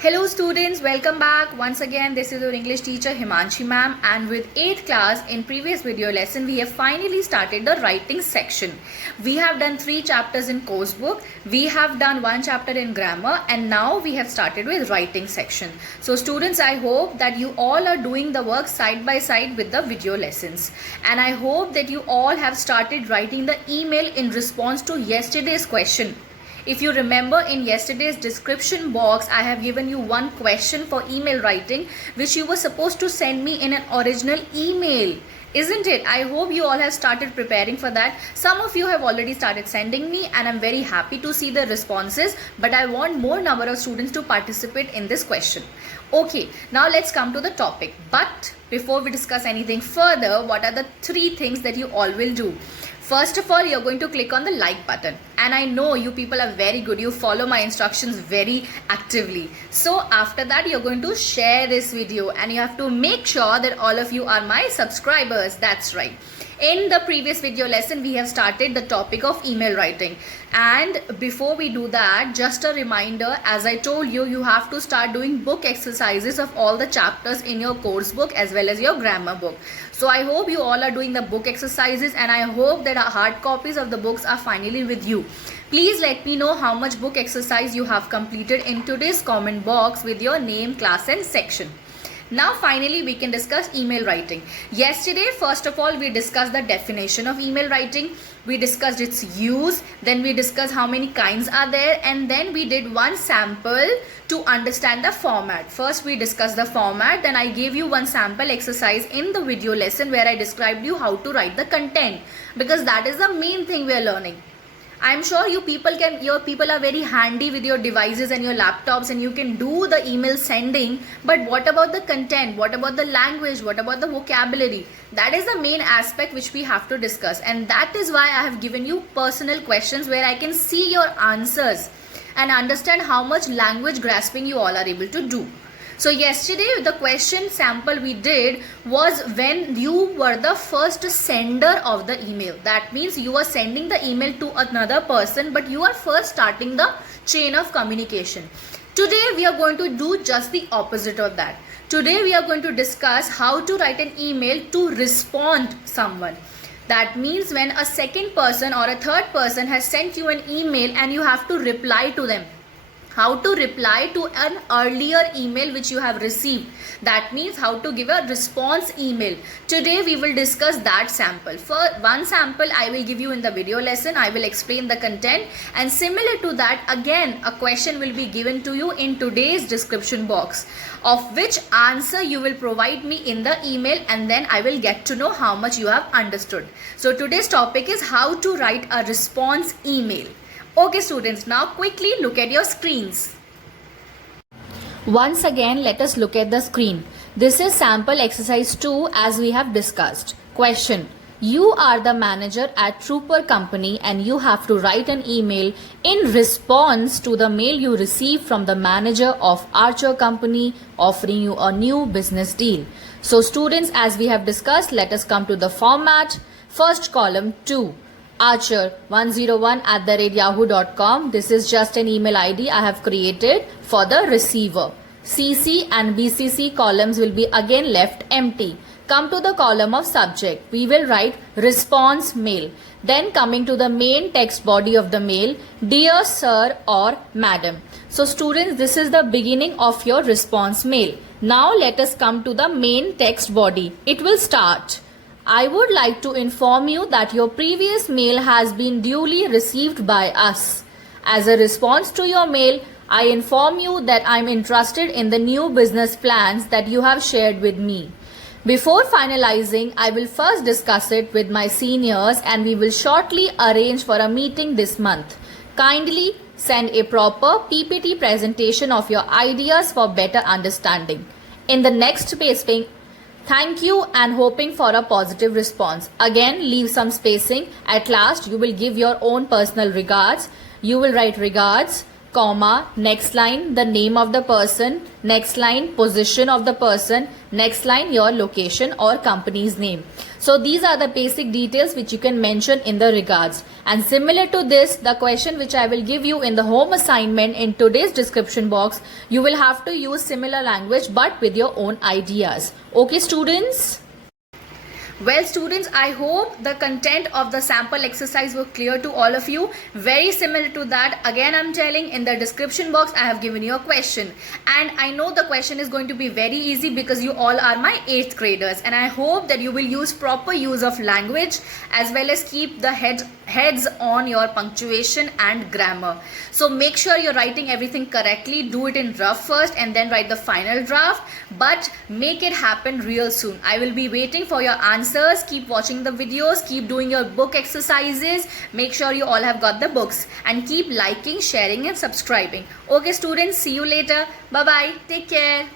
Hello students, welcome back. Once again, this is your English teacher Himanshi ma'am, and with 8th class in previous video lesson, we have finally started the writing section. We have done 3 chapters in course book, we have done 1 chapter in grammar, and now we have started with writing section. So students, I hope that you all are doing the work side by side with the video lessons. And I hope that you all have started writing the email in response to yesterday's question. If you remember, in yesterday's description box, I have given you one question for email writing which you were supposed to send me in an original email. Isn't it? I hope you all have started preparing for that. Some of you have already started sending me and I'm very happy to see the responses, but I want more number of students to participate in this question. Okay, now let's come to the topic. But before we discuss anything further, what are the 3 things that you all will do? First of all, you're going to click on the like button, and I know you people are very good. You follow my instructions very actively. So after that, you're going to share this video and you have to make sure that all of you are my subscribers. That's right. In the previous video lesson, we have started the topic of email writing. And before we do that, just a reminder, as I told you, you have to start doing book exercises of all the chapters in your course book as well as your grammar book. So I hope you all are doing the book exercises, and I hope that hard copies of the books are finally with you. Please let me know how much book exercise you have completed in today's comment box with your name, class and section. Now finally we can discuss email writing. Yesterday, first of all, we discussed the definition of email writing. We discussed its use, then we discussed how many kinds are there, and then we did one sample to understand the format. First we discussed the format, then I gave you one sample exercise in the video lesson where I described you how to write the content, because that is the main thing we are learning. I'm sure your people are very handy with your devices and your laptops, and you can do the email sending, but what about the content? What about the language? What about the vocabulary? That is the main aspect which we have to discuss, and that is why I have given you personal questions where I can see your answers and understand how much language grasping you all are able to do. So yesterday the question sample we did was when you were the first sender of the email. That means you are sending the email to another person, but you are first starting the chain of communication. Today we are going to do just the opposite of that. Today we are going to discuss how to write an email to respond someone. That means when a second person or a third person has sent you an email and you have to reply to them. How to reply to an earlier email which you have received. That means how to give a response email. Today we will discuss that sample. For one sample I will give you in the video lesson. I will explain the content, and similar to that, again a question will be given to you in today's description box, of which answer you will provide me in the email, and then I will get to know how much you have understood. So today's topic is how to write a response email. Okay students, now quickly look at your screens. Once again, let us look at the screen. This is sample exercise 2 as we have discussed. Question. You are the manager at Trooper Company and you have to write an email in response to the mail you received from the manager of Archer Company offering you a new business deal. So students, as we have discussed, let us come to the format. First column 2. Archer101@yahoo.com. This is just an email ID I have created for the receiver. CC and BCC columns will be again left empty. Come to the column of subject. We will write response mail. Then coming to the main text body of the mail, dear sir or madam. So students, this is the beginning of your response mail. Now let us come to the main text body. It will start. I would like to inform you that your previous mail has been duly received by us. As a response to your mail, I inform you that I am interested in the new business plans that you have shared with me. Before finalizing, I will first discuss it with my seniors and we will shortly arrange for a meeting this month. Kindly send a proper PPT presentation of your ideas for better understanding. In the next spacing, thank you and hoping for a positive response. Again, leave some spacing. At last, you will give your own personal regards. You will write regards. comma, next line the name of the person, next line position of the person, next line your location or company's name. So these are the basic details which you can mention in the regards. And similar to this, the question which I will give you in the home assignment in today's description box, you will have to use similar language but with your own ideas. Okay students? Well students, I hope the content of the sample exercise was clear to all of you. Very similar to that, again I'm telling, in the description box I have given you a question, and I know the question is going to be very easy because you all are my 8th graders, and I hope that you will use proper use of language as well as keep the heads on your punctuation and grammar. So make sure you're writing everything correctly. Do it in rough first and then write the final draft, but make it happen real soon. I will be waiting for your answers. Keep watching the videos, keep doing your book exercises, make sure you all have got the books, and keep liking, sharing and subscribing. Okay students, see you later. Bye bye, take care.